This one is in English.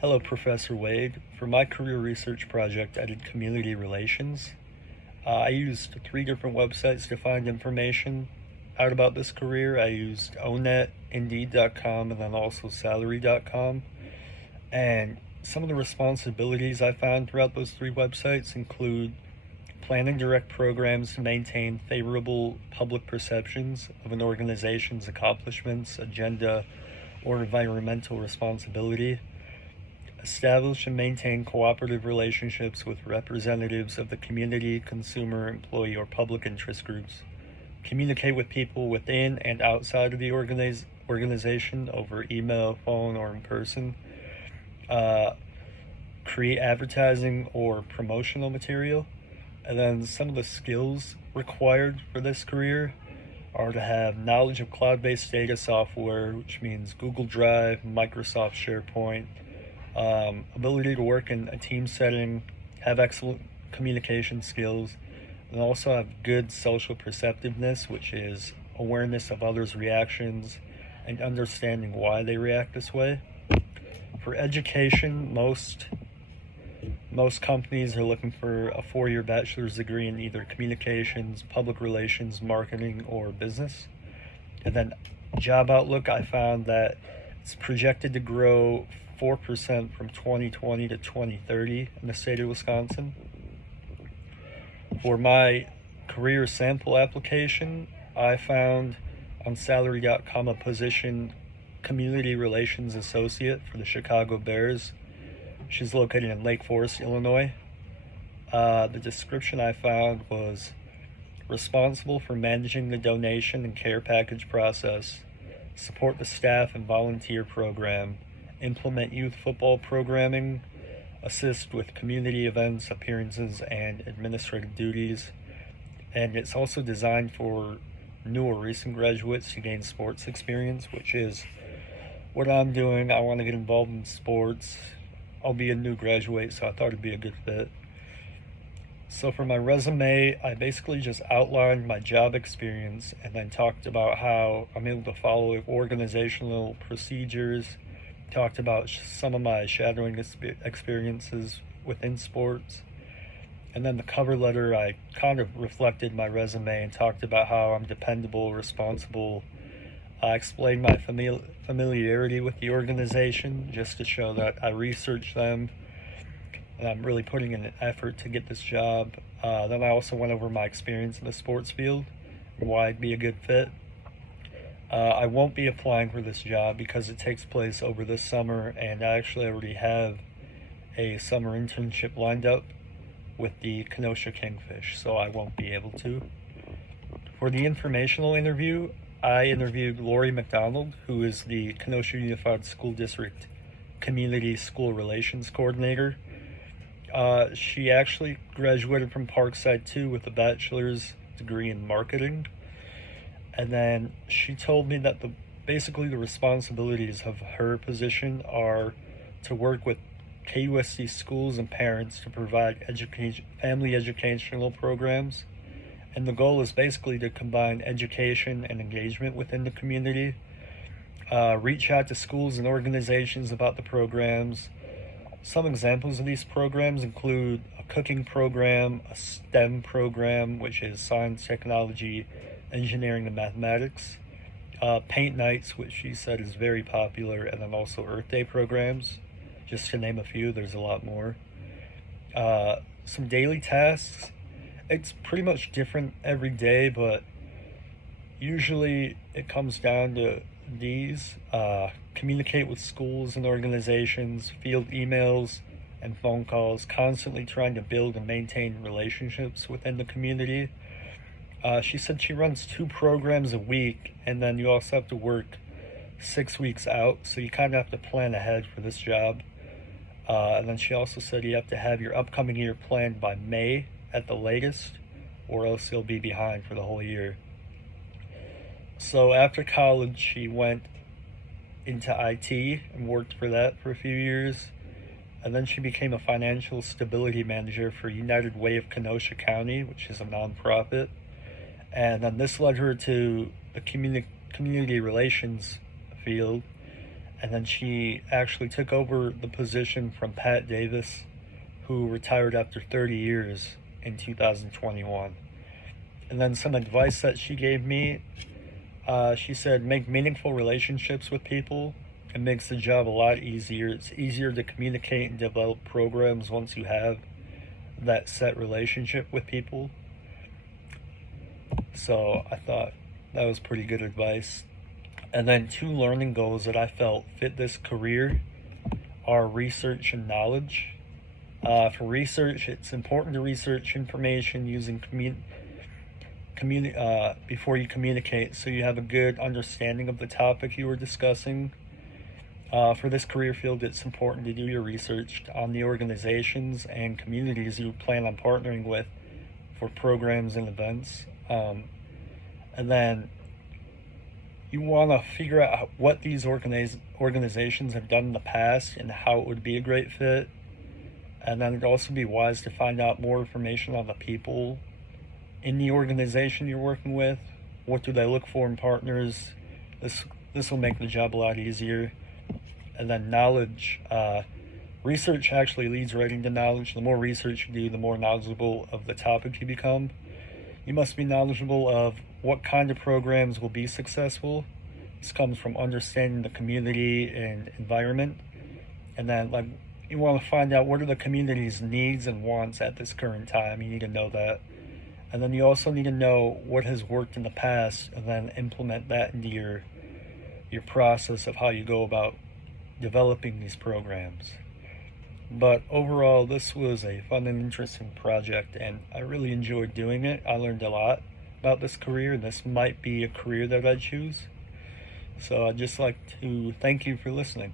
Hello, Professor Wade. For my career research project, I did community relations. I used three different websites to find information out about this career. I used ONET, Indeed.com, and then also Salary.com. And some of the responsibilities I found throughout those three websites include planning direct programs to maintain favorable public perceptions of an organization's accomplishments, agenda, or environmental responsibility. Establish and maintain cooperative relationships with representatives of the community, consumer, employee, or public interest groups. Communicate with people within and outside of the organization over email, phone, or in person. Uh, Create advertising or promotional material. And then some of the skills required for this career are to have knowledge of cloud-based data software, which means Google Drive, Microsoft SharePoint, ability to work in a team setting, have excellent communication skills, and also have good social perceptiveness, which is awareness of others' reactions and understanding why they react this way. For education, most companies are looking for a 4-year bachelor's degree in either communications, public relations, marketing, or business. And then Job Outlook, I found that it's projected to grow 4% from 2020 to 2030 in the state of Wisconsin. For my career sample application, I found on Salary.com a position Community Relations Associate for the Chicago Bears. She's located in Lake Forest, Illinois. The description I found was responsible for managing the donation and care package process, support the staff and volunteer program, implement youth football programming, assist with community events, appearances, and administrative duties. And it's also designed for new or recent graduates to gain sports experience, which is what I'm doing. I want to get involved in sports. I'll be a new graduate, so I thought it'd be a good fit. So for my resume, I basically just outlined my job experience and then talked about how I'm able to follow organizational procedures, talked about some of my shadowing experiences within sports. And then the cover letter, I kind of reflected my resume and talked about how I'm dependable, responsible. I explained my familiarity with the organization just to show that I researched them and I'm really putting in an effort to get this job. Then I also went over my experience in the sports field and why I'd be a good fit. I won't be applying for this job because it takes place over this summer, and I actually already have a summer internship lined up with the Kenosha Kingfish, so I won't be able to. For the informational interview, I interviewed Lori McDonald, who is the Kenosha Unified School District Community School Relations Coordinator. She actually graduated from Parkside 2 with a bachelor's degree in marketing. And then she told me that basically the responsibilities of her position are to work with KUSC schools and parents to provide family educational programs. And the goal is basically to combine education and engagement within the community. Reach out to schools and organizations about the programs. Some examples of these programs include a cooking program, a STEM program, which is science, technology, engineering, and mathematics, paint nights, which she said is very popular, and then also Earth Day programs, just to name a few. There's a lot more. Some daily tasks. It's pretty much different every day, but usually it comes down to these. Communicate with schools and organizations, field emails and phone calls, constantly trying to build and maintain relationships within the community. She said she runs 2 programs a week, and then you also have to work 6 weeks out, so you kind of have to plan ahead for this job. And then she also said you have to have your upcoming year planned by May at the latest, or else you'll be behind for the whole year. So after college, she went into IT and worked for that for a few years. And then she became a financial stability manager for United Way of Kenosha County, which is a nonprofit. And then this led her to the community relations field. And then she actually took over the position from Pat Davis, who retired after 30 years in 2021. And then some advice that she gave me, she said, make meaningful relationships with people. It makes the job a lot easier. It's easier to communicate and develop programs once you have that set relationship with people. So I thought that was pretty good advice. And then 2 learning goals that I felt fit this career are research and knowledge. For research, it's important to research information using before you communicate, so you have a good understanding of the topic you were discussing. For this career field, it's important to do your research on the organizations and communities you plan on partnering with for programs and events. And then you want to figure out what these organizations have done in the past and how it would be a great fit. And then it'd also be wise to find out more information on the people in the organization you're working with. What do they look for in partners? This will make the job a lot easier. And then knowledge. Research actually leads right into knowledge. The more research you do, the more knowledgeable of the topic you become. You must be knowledgeable of what kind of programs will be successful. This comes from understanding the community and environment. And then you want to find out what are the community's needs and wants at this current time. You need to know that. And then you also need to know what has worked in the past and then implement that into your process of how you go about developing these programs. But overall, this was a fun and interesting project, and I really enjoyed doing it. I learned a lot about this career, and this might be a career that I choose. So I'd just like to thank you for listening.